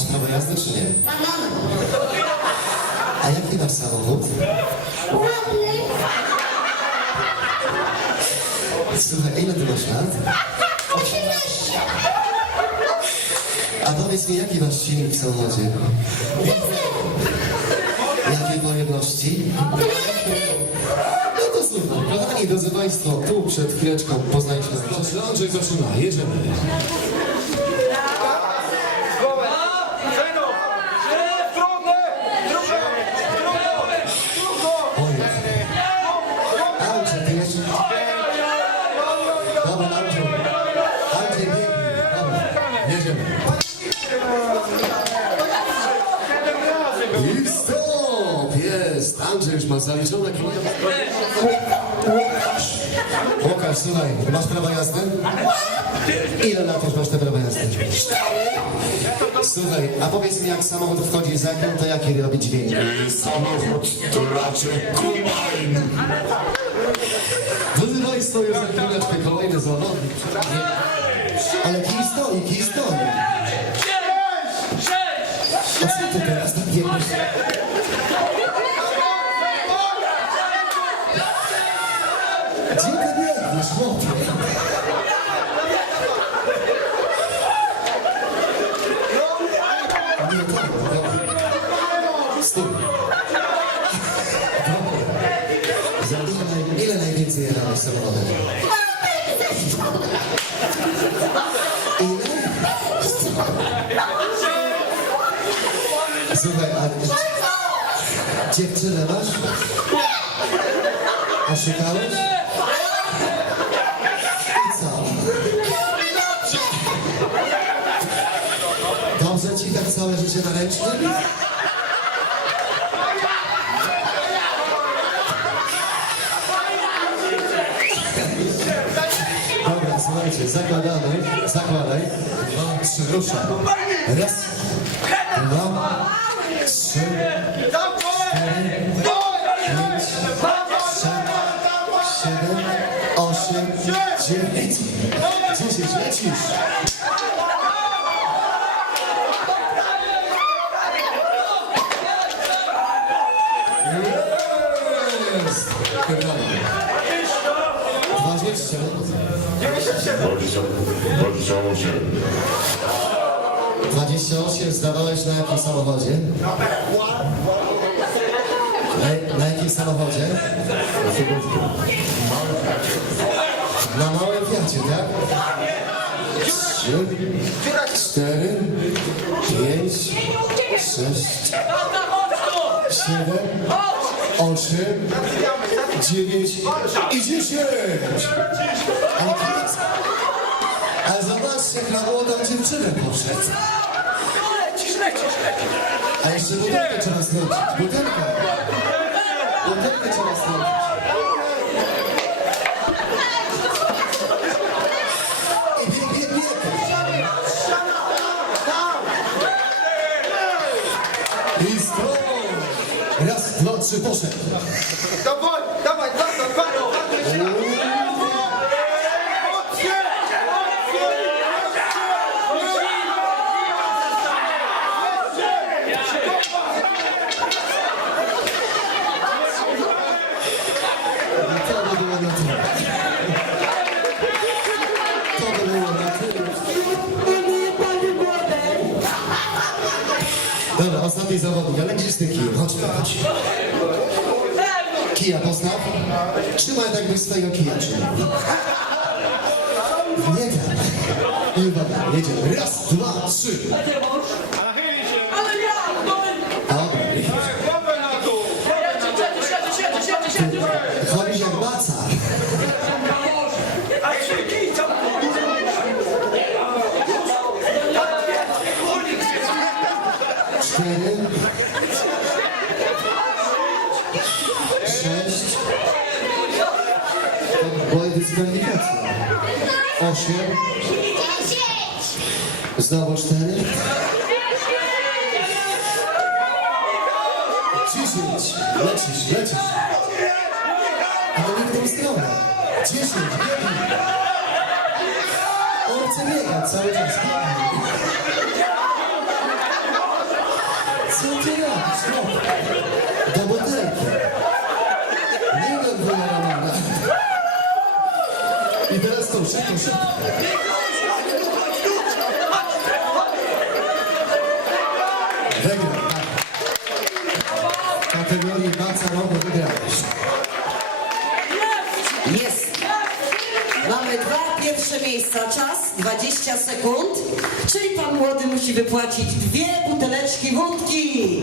Masz prawo jazdy czy nie? A jaki masz samochód? Ładny. Słuchaj, ile ty masz lat? 18. A powiedz mi, jaki masz silnik w samochodzie? Jakiej pojemności? No to super. Kochani, drodzy Państwo, tu przed chwileczką poznaliśmy... Andrzej zaczyna, jedziemy. Dobra, Andrzej. Andrzej, biegnij. Andrzej już ma zaliczone kilometry. Łukasz, słuchaj, masz prawo jazdy? Ile lat już masz te prawo jazdy? Słuchaj, a powiedz mi, jak samochód wchodzi za jaką, to jaki robi dźwięk? Samochód to raczej kombajn. Drodzy Państwo, już za chwileczkę kolejny zawodnik. Ale kij stoi, kij stoi. A co ty teraz tak biegniesz? Gdzie biegniesz, chłopie? Nie, dobra, dobra. Stój. Za ile, naj- ile najwięcej jechałeś samochodem? Ile? Słuchaj, a dziewczynę masz? Oszukałeś? I ręcznym? Dobra, słuchajcie, zakładamy, zakładaj. Dwa, trzy, ruszaj. Raz, dwa, trzy, cztery, dziewięć, dziesięć, lecisz. Jest. Dwadzieścia. 28. 28 zdawałeś na jakim samochodzie? Na, na jakim samochodzie? Na małym Fiacie, tak? Trzy, cztery, pięć, sześć, siedem, osiem, dziewięć i dziesięć! A zobaczcie, na młodą dziewczynę poszedł. A jeszcze butelkę trzeba skrócić. Butelkę. Butelkę trzeba skrócić. Raz, dwa, Dobra, ostatni zawodnik, ale gdzie z tym kijem? Chodźmy, chodź. Kija postaw. Trzymaj tak jakbyś swojego kija trzymał. Nie tak. I uwaga, jedziemy. Raz, dwa, trzy. Ale ja! Dobra. Głowę na Cztery. Sześć. Była dyskwalifikacja. Osiem. Znowu cztery. Dziesięć. Lecisz, lecisz. Ale nie w tą stronę. Dziesięć. Biegnij. On chce biegać cały czas. Biegnij. Satyra! Do butelki! Nie do dwójna ramana. I teraz to szybko, szybko. Wygrał. W kategorii Baca Rogo wygrałeś. Jest! Mamy dwa pierwsze miejsca, czas 20 sekund, czyli pan młody musi wypłacić dwie buteleczki wódki.